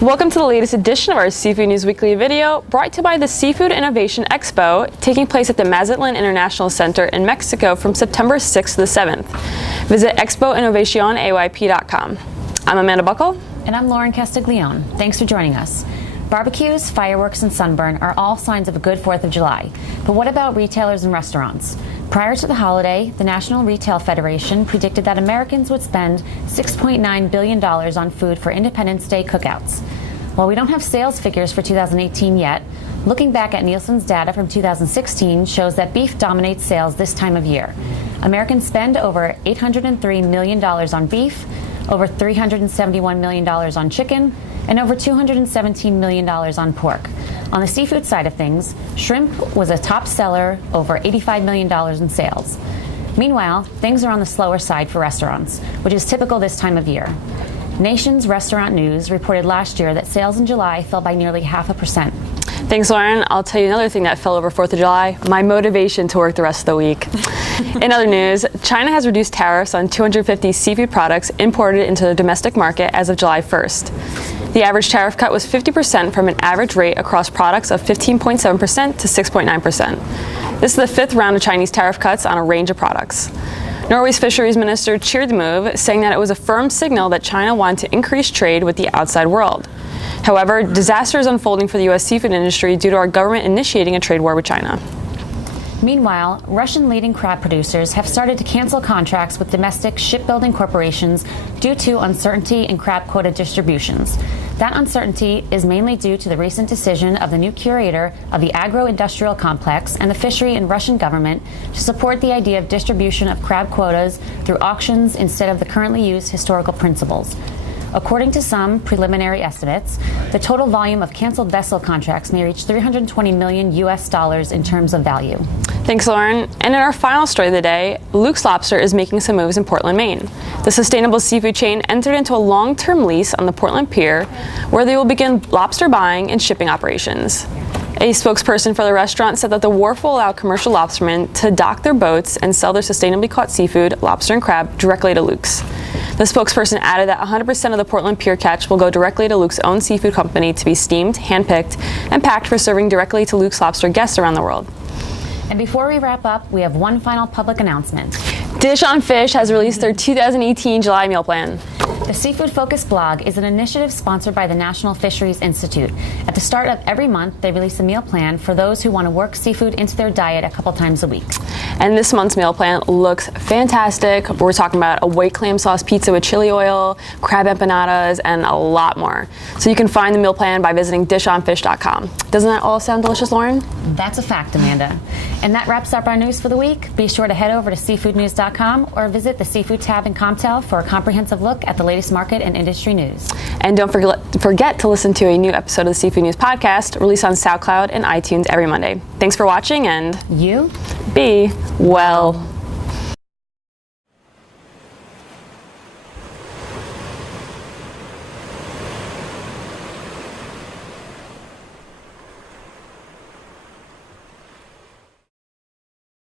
Welcome to the latest edition of our Seafood News Weekly video, brought to you by the Seafood Innovation Expo, taking place at the Mazatlan International Center in Mexico from September 6th to the 7th. Visit expoinnovacionayp.com. I'm Amanda Buckle. And I'm Lauren Castiglione. Thanks for joining us. Barbecues, fireworks, and sunburn are all signs of a good 4th of July. But what about retailers and restaurants? Prior to the holiday, the National Retail Federation predicted that Americans would spend $6.9 billion on food for Independence Day cookouts. While we don't have sales figures for 2018 yet, looking back at Nielsen's data from 2016 shows that beef dominates sales this time of year. Americans spend over $803 million on beef, over $371 million on chicken, and over $217 million on pork. On the seafood side of things, shrimp was a top seller, over $85 million in sales. Meanwhile, things are on the slower side for restaurants, which is typical this time of year. Nation's Restaurant News reported last year that sales in July fell by nearly 0.5%. Thanks, Lauren. I'll tell you another thing that fell over 4th of July, my motivation to work the rest of the week. In other news, China has reduced tariffs on 250 seafood products imported into the domestic market as of July 1st. The average tariff cut was 50% from an average rate across products of 15.7% to 6.9%. This is the fifth round of Chinese tariff cuts on a range of products. Norway's fisheries minister cheered the move, saying that it was a firm signal that China wanted to increase trade with the outside world. However, disaster is unfolding for the U.S. seafood industry due to our government initiating a trade war with China. Meanwhile, Russian leading crab producers have started to cancel contracts with domestic shipbuilding corporations due to uncertainty in crab quota distributions. That uncertainty is mainly due to the recent decision of the new curator of the agro-industrial complex and the fishery and Russian government to support the idea of distribution of crab quotas through auctions instead of the currently used historical principles. According to some preliminary estimates, the total volume of canceled vessel contracts may reach $320 million in terms of value. Thanks, Lauren. And in our final story of the day, Luke's Lobster is making some moves in Portland, Maine. The sustainable seafood chain entered into a long-term lease on the Portland Pier, where they will begin lobster buying and shipping operations. A spokesperson for the restaurant said that the wharf will allow commercial lobstermen to dock their boats and sell their sustainably caught seafood, lobster and crab, directly to Luke's. The spokesperson added that 100% of the Portland Pier catch will go directly to Luke's own seafood company to be steamed, handpicked, and packed for serving directly to Luke's Lobster guests around the world. And before we wrap up, we have one final public announcement. Dish on Fish has released their 2018 July meal plan. The Seafood Focus blog is an initiative sponsored by the National Fisheries Institute. At the start of every month, they release a meal plan for those who want to work seafood into their diet a couple times a week. And this month's meal plan looks fantastic. We're talking about a white clam sauce pizza with chili oil, crab empanadas, and a lot more. So you can find the meal plan by visiting dishonfish.com. Doesn't that all sound delicious, Lauren? That's a fact, Amanda. And that wraps up our news for the week. Be sure to head over to seafoodnews.com or visit the Seafood tab in Comtel for a comprehensive look at the latest market and industry news. And don't forget to listen to a new episode of the Seafood News podcast, released on SoundCloud and iTunes every Monday. Thanks for watching, and you be well.